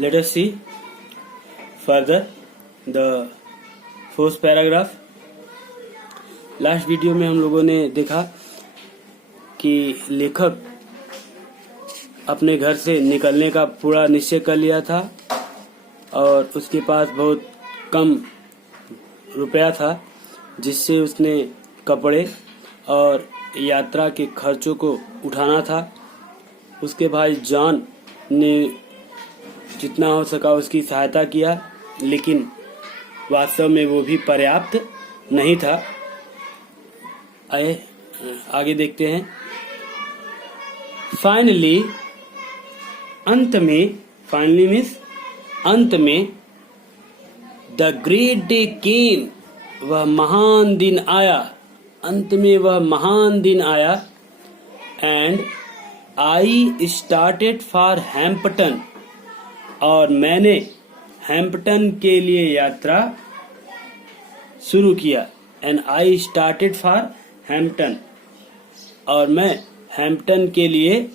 Let us see further the fourth paragraph. Last video में हम लोगों ने देखा कि लेखक अपने घर से निकलने का पूरा निश्चय कर लिया था और उसके पास बहुत कम रुपया था, जिससे उसने कपड़े और यात्रा के खर्चों को उठाना था। उसके भाई जॉन ने जितना हो सका उसकी सहायता किया, लेकिन वास्तव में वो भी पर्याप्त नहीं था। आइए आगे देखते हैं। फाइनली अंत में द ग्रेट डे केम, वह महान दिन आया। अंत में वह महान दिन आया। And I started for Hampton, और मैंने हैम्पटन के लिए यात्रा शुरू किया। And I started for Hampton, और मैं हैम्पटन के लिए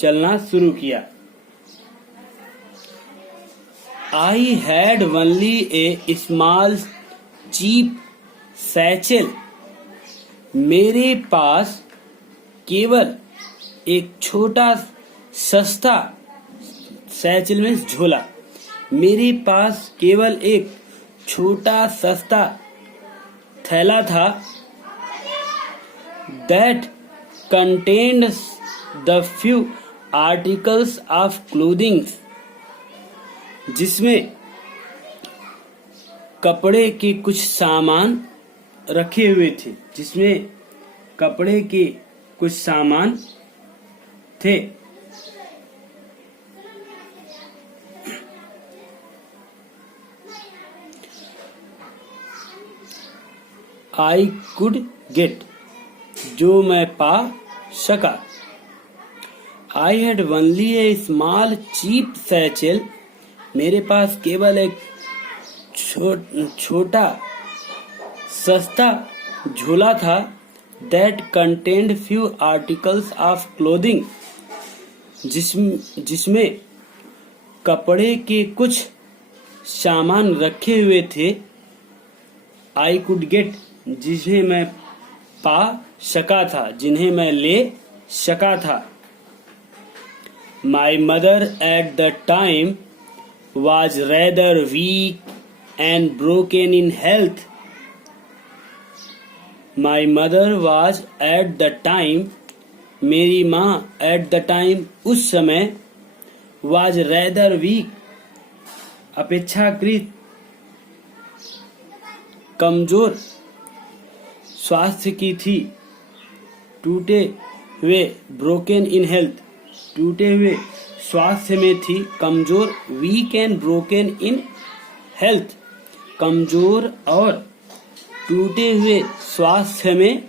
चलना शुरू किया। I had only a small cheap satchel, मेरे पास केवल एक छोटा सस्ता, सैचल में झोला, मेरे पास केवल एक छोटा सस्ता थैला था। That contained the few articles of clothing, जिसमें कपड़े के कुछ सामान रखे हुए थे, जिसमें कपड़े के कुछ सामान थे। आई कुड गेट, जो मैं पा सका। I had only a small cheap satchel, मेरे पास केवल एक छोटा सस्ता झोला था। That contained few articles of clothing, जिसमें कपड़े के कुछ सामान रखे हुए थे। आई कुड गेट, जिन्हें मैं पा सका था, जिन्हें मैं ले सका था। My mother at the time was rather weak and broken in health. My mother was at the time, मेरी माँ at the time, उस समय, was rather weak, अपेक्षाकृत कमजोर स्वास्थ्य की थी। टूटे हुए broken in health, टूटे हुए स्वास्थ्य में थी। कमजोर weak and broken in health, कमजोर और टूटे हुए स्वास्थ्य में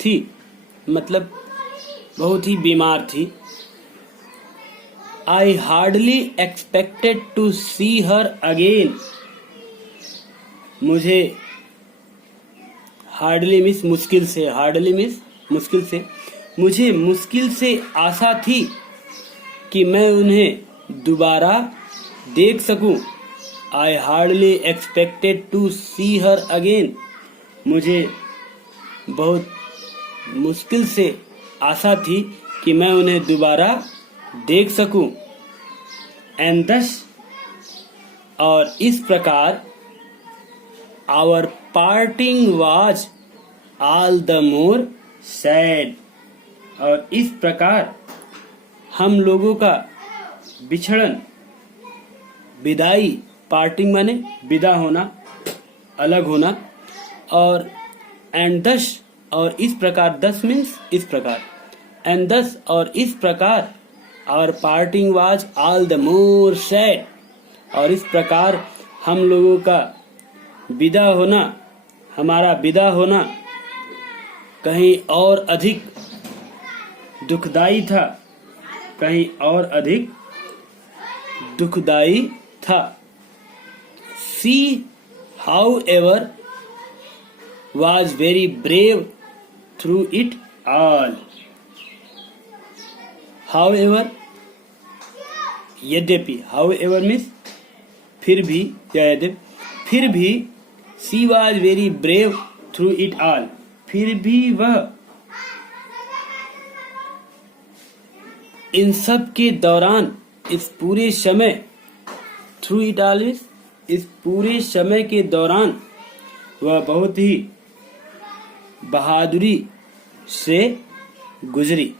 थी, मतलब बहुत ही बीमार थी। I hardly expected to see her again, मुझे हार्डली मिस मुश्किल से, हार्डली मिस मुश्किल से, मुझे मुश्किल से आशा थी कि मैं उन्हें दोबारा देख सकूं। I hardly expected to see her again, मुझे बहुत मुश्किल से आशा थी कि मैं उन्हें दोबारा देख सकूं। एंड दस, और इस प्रकार, our parting was all the more sad, और इस प्रकार हम लोगों का बिछड़न, विदाई, पार्टिंग माने विदा होना, अलग होना, और एंड दस, और इस प्रकार, दस मीन्स इस प्रकार, एंड दस, और इस प्रकार, our parting was all the more sad, और इस प्रकार हम लोगों का विदा होना, हमारा विदा होना कहीं और अधिक दुखदाई था, कहीं और अधिक दुखदाई था। See how ever was very brave through it all. However, यद्यपि, हाउ एवर मीन्स फिर भी या यद्यपि, फिर भी she was very brave through it all, फिर भी वह इन सब के दौरान, इस पूरे समय, थ्रू इट ऑल इस पूरे समय के दौरान वह बहुत ही बहादुरी से गुजरी।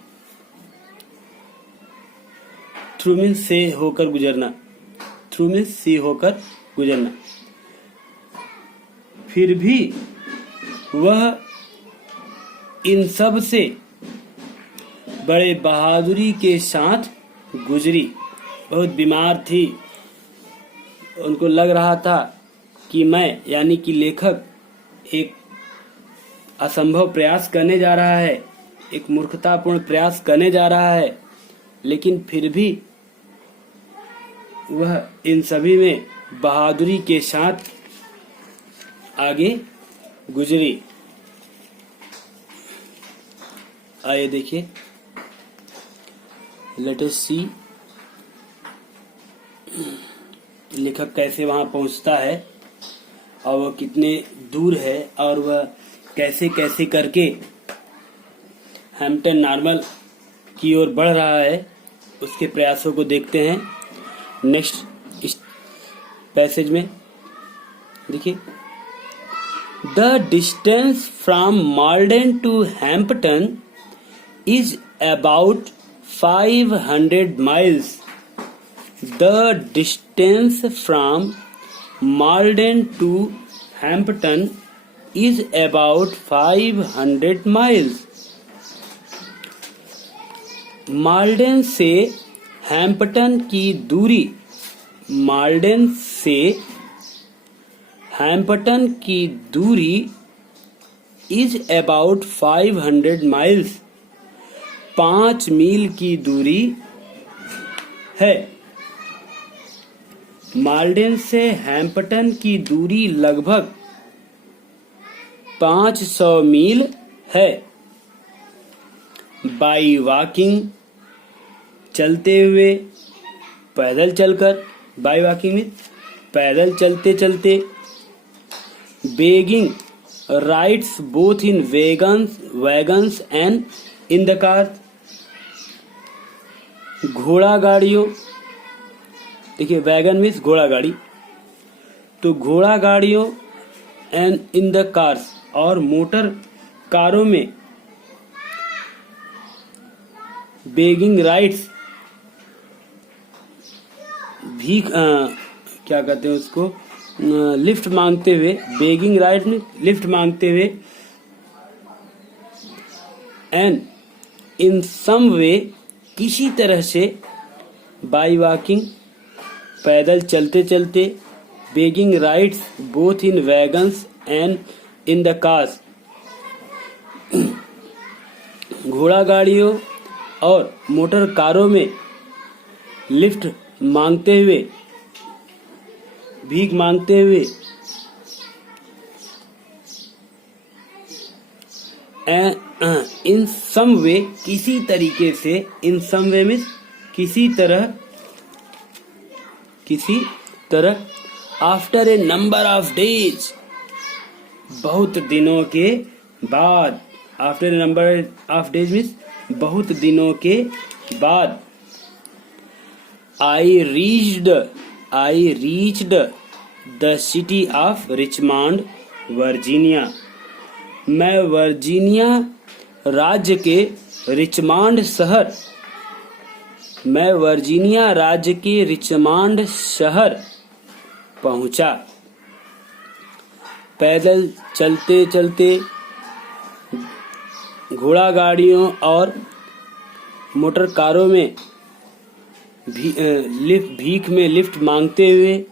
थ्रू मीन्स से होकर गुजरना, थ्रू मीन्स से होकर गुजरना। फिर भी वह इन सब से बड़े बहादुरी के साथ गुजरी। बहुत बीमार थी, उनको लग रहा था कि मैं यानी कि लेखक एक असंभव प्रयास करने जा रहा है, एक मूर्खतापूर्ण प्रयास करने जा रहा है, लेकिन फिर भी वह इन सभी में बहादुरी के साथ आगे गुजरी। आइए देखिए, लेट अस सी लेखक कैसे वहां पहुंचता है और वह कितने दूर है और वह कैसे कैसे करके हैम्पटन नॉर्मल की ओर बढ़ रहा है, उसके प्रयासों को देखते हैं। नेक्स्ट इस पैसेज में देखिए, the distance from Malden to Hampton is about 500 miles. The distance from Malden to Hampton is about 500 miles. माल्डेन से हैम्पटन की दूरी, माल्डेन से हैम्पटन की दूरी इज अबाउट 500 miles, 5 मील की दूरी है। माल्डेन से हैम्पटन की दूरी लगभग 500 मील है। बाई वॉकिंग, चलते हुए, पैदल चलकर, बाई वॉकिंग में पैदल चलते चलते। Begging rides both in wagons and in the car, घोड़ा गाड़ियों, देखिए वैगन मीन्स घोड़ा गाड़ी, तो घोड़ा गाड़ियों एंड इन द कार्स, और मोटर कारों में। बेगिंग राइड्स, भीख क्या कहते हैं उसको, लिफ्ट मांगते हुए, बेगिंग राइड में लिफ्ट मांगते हुए। एंड इन सम वे, किसी तरह से। बाई वॉकिंग, पैदल चलते चलते। Begging rides both in wagons and in the cars, घोड़ा गाड़ियों और मोटर कारों में लिफ्ट मांगते हुए, भीख मांगते हुए। इन सम वे, किसी तरीके से। इन सम वे मीन्स किसी तरह। After a number of days, बहुत दिनों के बाद। After a number of days means बहुत दिनों के बाद। I reached the city of Richmond, Virginia. मैं वर्जीनिया राज्य के रिचमंड शहर पहुंचा। पैदल चलते चलते, घोड़ा गाड़ियों और मोटर कारों में भीख में लिफ्ट मांगते हुए,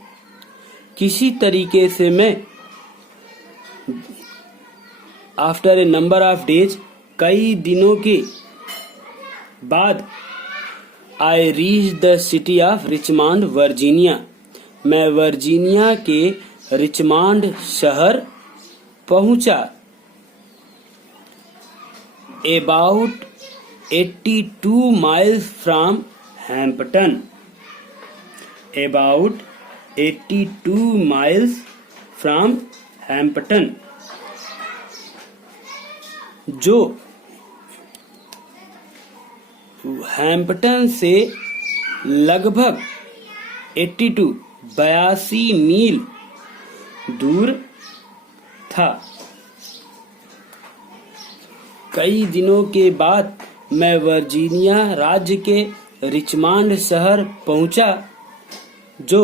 किसी तरीके से मैं। After a number of days, कई दिनों के बाद। I reach the city of Richmond, Virginia. मैं वर्जीनिया के रिचमंड शहर पहुंचा। About 82 miles from Hampton, about 82 miles from Hampton, जो हैम्पटन से लगभग 82 मील दूर था। कई दिनों के बाद मैं वर्जीनिया राज्य के रिचमंड शहर पहुंचा, जो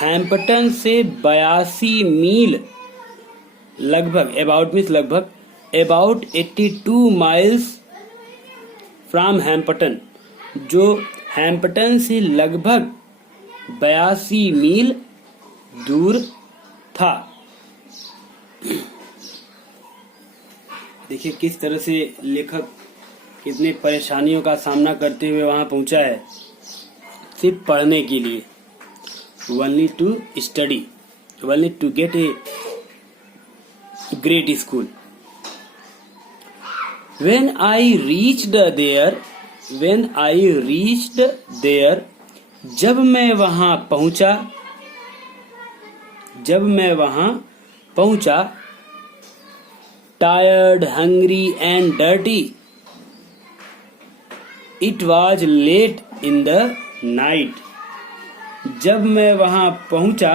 हैम्पटन से 82 मील लगभग about 82 miles from हैम्पटन, जो हैम्पटन से लगभग 82 मील दूर था। देखिए किस तरह से लेखक कितने परेशानियों का सामना करते हुए वहां पहुंचा है, सिर्फ पढ़ने के लिए। only to study, only to get a great school. When I reached there, जब मैं वहां पहुंचा, tired, hungry and dirty. It was late in the night. जब मैं वहां पहुंचा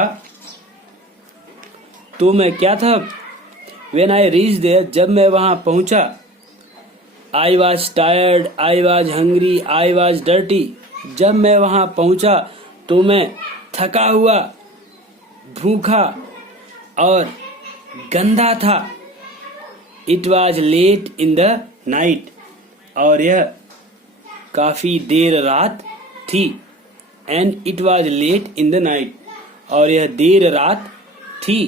तो मैं क्या था? When I reached there, जब मैं वहां पहुंचा, I was tired, I was hungry, I was dirty. जब मैं वहां पहुंचा तो मैं थका हुआ, भूखा और गंदा था। It was late in the night. और यह काफी देर रात थी। And it was late in the night. और यह देर रात थी।